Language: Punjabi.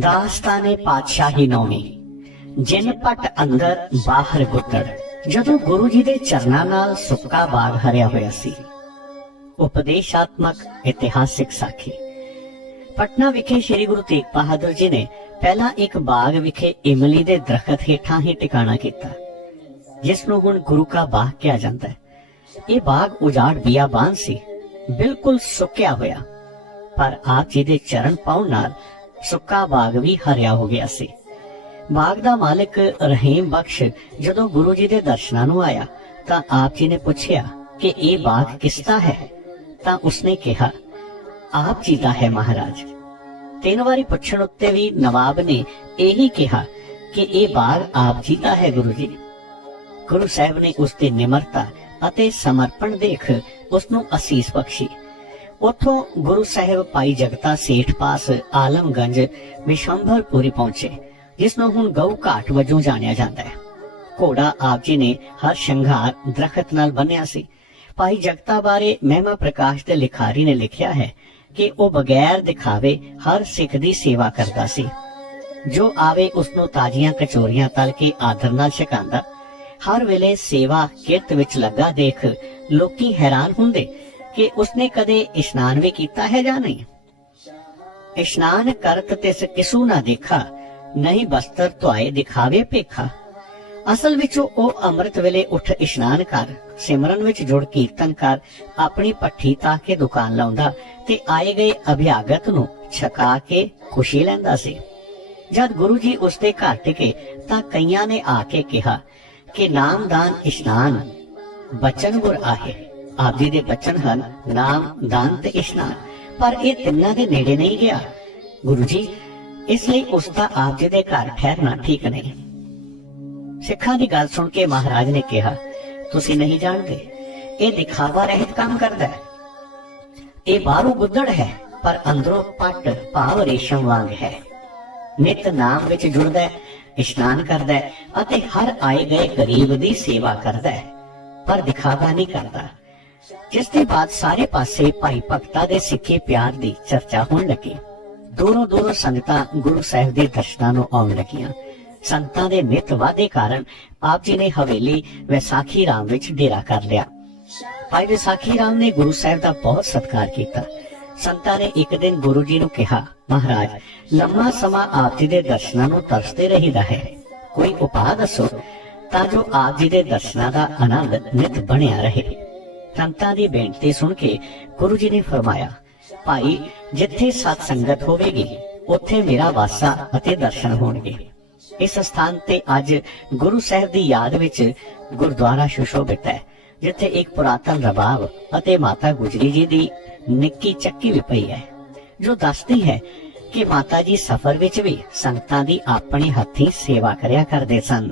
ਦਾਸਤਾਨੇ ਪਾਤਸ਼ਾਹੀ ਨੌਵੀਂ ਜਿਨ ਪਟ ਅੰਦਰ ਬਾਹਰ ਗੁੱਤੜ ਜਦੋਂ ਗੁਰੂ ਜੀ ਦੇ ਚਰਨਾਂ ਨਾਲ ਸੁੱਕਾ ਬਾਗ ਹਰਿਆ ਹੋਇਆ ਸੀ ਉਪਦੇਸ਼ਾਤਮਕ ਇਤਿਹਾਸਿਕ ਸਾਖੀ ਪਟਨਾ ਵਿਖੇ ਸ੍ਰੀ ਗੁਰੂ ਤੇਗ ਬਹਾਦਰ ਜੀ ਨੇ ਪਹਿਲਾਂ ਇੱਕ ਬਾਗ ਵਿਖੇ ਇਮਲੀ ਦੇ ਦਰਖਤ ਹੇਠਾਂ ਹੀ ਟਿਕਾਣਾ ਕੀਤਾ ਜਿਸ ਨੂੰ ਗੁਣ ਗੁਰੂ ਕਾ ਬਾਗ ਕਿਹਾ ਜਾਂਦਾ ਹੈ ਇਹ ਬਾਗ ਉਜਾੜ ਬਿਆਬਾਨ ਸੀ। ਬਿਲਕੁਲ ਸੁੱਕਿਆ ਹੋਇਆ। ਪਰ ਆਪ ਜੀ ਦੇ ਚਰਨ ਪਾਉਣ ਨਾਲ ਸੁੱਕਾ ਬਾਗ ਵੀ ਹਰਿਆ ਹੋ ਗਿਆ ਸੀ। ਬਾਗ ਦਾ ਮਾਲਕ ਰਹੀਮ ਬਖਸ਼ ਜਦੋਂ ਗੁਰੂ ਜੀ ਦੇ ਦਰਸ਼ਨਾਂ ਨੂੰ ਆਇਆ, ਤਾਂ ਆਪ ਜੀ ਨੇ ਪੁੱਛਿਆ ਕਿ ਇਹ ਬਾਗ ਕਿਸ ਦਾ ਹੈ? ਤਾਂ ਉਸਨੇ ਕਿਹਾ, ਆਪ ਜੀ ਦਾ ਹੈ ਮਹਾਰਾਜ। ਤਿੰਨ ਵਾਰੀ ਪੁੱਛਣ ਉੱਤੇ ਵੀ ਨਵਾਬ ਨੇ ਇਹੀ ਕਿਹਾ ਕਿ ਇਹ ਬਾਗ ਆਪ ਜੀ ਦਾ ਹੈ ਗੁਰੂ ਜੀ। ਗੁਰੂ ਸਾਹਿਬ ਨੇ ਉਸ ਦੀ ਨਿਮਰਤਾ ਅਤੇ ਸਮਰਪਣ ਦੇਖ ਉਸ ਨੂੰ ਅਸੀਸ ਬਖਸ਼ੀ। ਉਥੋਂ ਗੁਰੂ ਸਾਹਿਬ ਭਾਈ ਜਗਤਾ ਸੇਠ ਪਾਸ ਆਲਮਗੰਜ ਵਿਸ਼ੰਭਰਪੁਰੀ ਪਹੁੰਚੇ ਜਿਸ ਨੂੰ ਹੁਣ ਗਊ ਘਾਟ ਵਜੋਂ ਜਾਣਿਆ ਜਾਂਦਾ ਹੈ। ਘੋੜਾ ਆਪ ਜੀ ਨੇ ਹਰ ਸ਼ਿੰਗਾਰ ਦਰਖਤ ਨਾਲ ਬੰਨਿਆ ਸੀ। ਭਾਈ ਜਗਤਾ ਬਾਰੇ ਮਹਿਮਾ ਪ੍ਰਕਾਸ਼ ਦੇ ਲਿਖਾਰੀ ਨੇ ਲਿਖਿਆ ਹੈ ਕਿ ਉਹ ਬਗੈਰ ਦਿਖਾਵੇ ਹਰ ਸਿੱਖ ਦੀ ਸੇਵਾ ਕਰਦਾ ਸੀ। ਜੋ ਆਵੇ ਉਸ ਨੂੰ ਤਾਜ਼ੀਆਂ ਕਚੋਰੀਆਂ ਤਲ ਕੇ ਆਦਰ ਨਾਲ ਛਕਾਉਂਦਾ ਹਰ ਵੇਲੇ ਸੇਵਾ ਕਿਰਤ ਵਿੱਚ ਲੱਗਾ ਦੇਖ ਲੋਕੀ ਹੈਰਾਨ ਹੁੰਦੇ ਕਿ ਉਸਨੇ ਕਦੇ ਇਸ਼ਨਾਨ ਵੀ ਕੀਤਾ ਹੈ ਜਾਂ ਨਹੀਂ। ਇਸ਼ਨਾਨ ਕਰਤ ਤਿਸ ਕਿਸੂ ਨਾ ਦੇਖਾ, ਨਹੀਂ ਬਸਤਰ ਧੁਆਏ ਦਿਖਾਵੇ ਭੇਖਾ। ਅਸਲ ਵਿੱਚ ਉਹ ਅੰਮ੍ਰਿਤ ਵੇਲੇ ਉੱਠ ਇਸ਼ਨਾਨ ਕਰ, ਸਿਮਰਨ ਵਿੱਚ ਜੁੜ ਕੀਰਤਨ ਕਰ, ਆਪਣੀ ਪੱਠੀ ਤਾਂ ਕੇ ਦੁਕਾਨ ਲਾਉਂਦਾ ਤੇ ਆਏ ਗਏ ਅਭਿਆਗਤ ਨੂੰ ਛਕਾ ਕੇ ਖੁਸ਼ੀ ਲੈਂਦਾ ਸੀ। ਜਦ ਗੁਰੂ ਜੀ ਉਸ ਦੇ ਘਰ ਟਿਕੇ ਤਾਂ ਕਈਆਂ ਨੇ ਆ ਕੇ ਕਿਹਾ ਕਿ ਨਾਮਦਾਨ ਇਸ਼ਨਾਨ ਬਚਨ ਗੁਰ ਆਹੇ। ਆਪ ਜੀ ਦੇ ਬਚਨ ਹਨ ਨਾਮ ਦਾਨ ਤੇ ਇਸ਼ਨਾਨ। ਪਰ ਇਹ ਤਿੰਨਾਂ ਦੇ ਨੇੜੇ ਨਹੀਂ ਗਿਆ। ਗੁਰੂ ਜੀ, ਇਸ ਲਈ ਉਸ ਦਾ ਆਪ ਜੀ ਦੇ ਘਰ ਠਹਿਰਨਾ ਠੀਕ ਨਹੀਂ। ਸਿੱਖਾਂ ਦੀ ਗੱਲ ਸੁਣ ਕੇ ਮਹਾਰਾਜ ਨੇ ਕਿਹਾ, ਤੁਸੀਂ ਨਹੀਂ ਜਾਣਦੇ। ਇਹ ਦਿਖਾਵਾ ਰਹਿਤ ਕੰਮ ਕਰਦਾ ਹੈ। ਇਹ ਬਾਹਰੋਂ ਗੁੱਦੜ ਹੈ, ਪਰ ਅੰਦਰੋਂ ਪੱਟ ਭਾਵ ਰੇਸ਼ਮ ਵਾਂਗ ਹੈ। ਨਿਤ ਨਾਮ ਵਿੱਚ ਜੁੜਦਾ ਹੈ, ਇਸ਼ਨਾਨ ਕਰਦਾ ਹੈ ਅਤੇ ਹਰ ਆਏ ਗਏ ਗਰੀਬ ਦੀ ਸੇਵਾ ਕਰਦਾ ਹੈ, ਪਰ ਦਿਖਾਵਾ ਨਹੀਂ ਕਰਦਾ। ਜਿਸ ਦੇ ਬਾਅਦ ਸਾਰੇ ਪਾਸੇ ਭਾਈ ਭਗਤਾ ਦੇ ਸਿੱਖੇ ਪਿਆਰ ਦੀ ਚਰਚਾ ਹੋਣ ਲੱਗੀ। ਦੂਰੋਂ ਦੂਰੋਂ ਸੰਗਤਾਂ ਗੁਰੂ ਸਾਹਿਬ ਦੇ ਦਰਸ਼ਨਾਂ ਨੂੰ ਆਉਣ ਲੱਗੀਆਂ। ਸੰਤਾਂ ਦੇ ਨਿਤ ਵਾਅਦੇ ਕਾਰਨ ਆਪ ਜੀ ਨੇ ਹਵੇਲੀ ਵਿਸਾਖੀ ਰਾਮ ਵਿੱਚ ਡੇਰਾ ਕਰ ਲਿਆ। ਭਾਈ ਵਿਸਾਖੀ ਰਾਮ ਨੇ ਗੁਰੂ ਸਾਹਿਬ ਦਾ ਬਹੁਤ ਸਤਿਕਾਰ ਕੀਤਾ। ਸੰਤਾਂ ਨੇ ਇੱਕ ਦਿਨ ਗੁਰੂ ਜੀ ਨੂੰ ਕਿਹਾ, ਮਹਾਰਾਜ, ਲੰਮਾ ਸਮਾਂ ਆਪ ਜੀ ਦੇ ਦਰਸ਼ਨਾਂ ਨੂੰ ਤਰਸਦੇ ਰਹੀਦਾ ਹੈ। ਕੋਈ ਉਪਾਅ ਦੱਸੋ? ਤਾਂ ਜੋ ਆਪ ਜੀ ਦੇ ਦਰਸ਼ਨਾਂ ਦਾ ਆਨੰਦ ਨਿਤ ਬਣਿਆ ਰਹੇ। ਸੰਤਾਂ ਦੀ ਬੇਨਤੀ ਸੁਣ ਕੇ ਗੁਰੂ ਜੀ ਨੇ ਫਰਮਾਇਆ, ਭਾਈ, ਜਿੱਥੇ ਸਤ ਸੰਗਤ ਹੋਵੇਗੀ, ਉੱਥੇ ਮੇਰਾ ਵਾਸਾ ਅਤੇ ਦਰਸ਼ਨ ਹੋਣਗੇ। ਇਸ ਸਥਾਨ ਤੇ ਅੱਜ ਗੁਰੂ ਸਾਹਿਬ ਦੀ ਯਾਦ ਵਿੱਚ ਗੁਰਦੁਆਰਾ ਸੁਸ਼ੋਭਿਤ ਹੈ। ਜਿੱਥੇ ਇੱਕ ਪੁਰਾਤਨ ਰਬਾਬ ਅਤੇ ਮਾਤਾ ਗੁਜਰੀ ਜੀ ਦੀ ਨਿੱਕੀ ਚੱਕੀ ਵੀ ਪਈ ਹੈ, ਜੋ ਦੱਸਦੀ ਹੈ ਕਿ ਮਾਤਾ ਜੀ ਸਫ਼ਰ ਵਿੱਚ ਵੀ ਸੰਗਤਾਂ ਦੀ ਆਪਣੇ ਹੱਥੀਂ ਸੇਵਾ ਕਰਿਆ ਕਰਦੇ ਸਨ।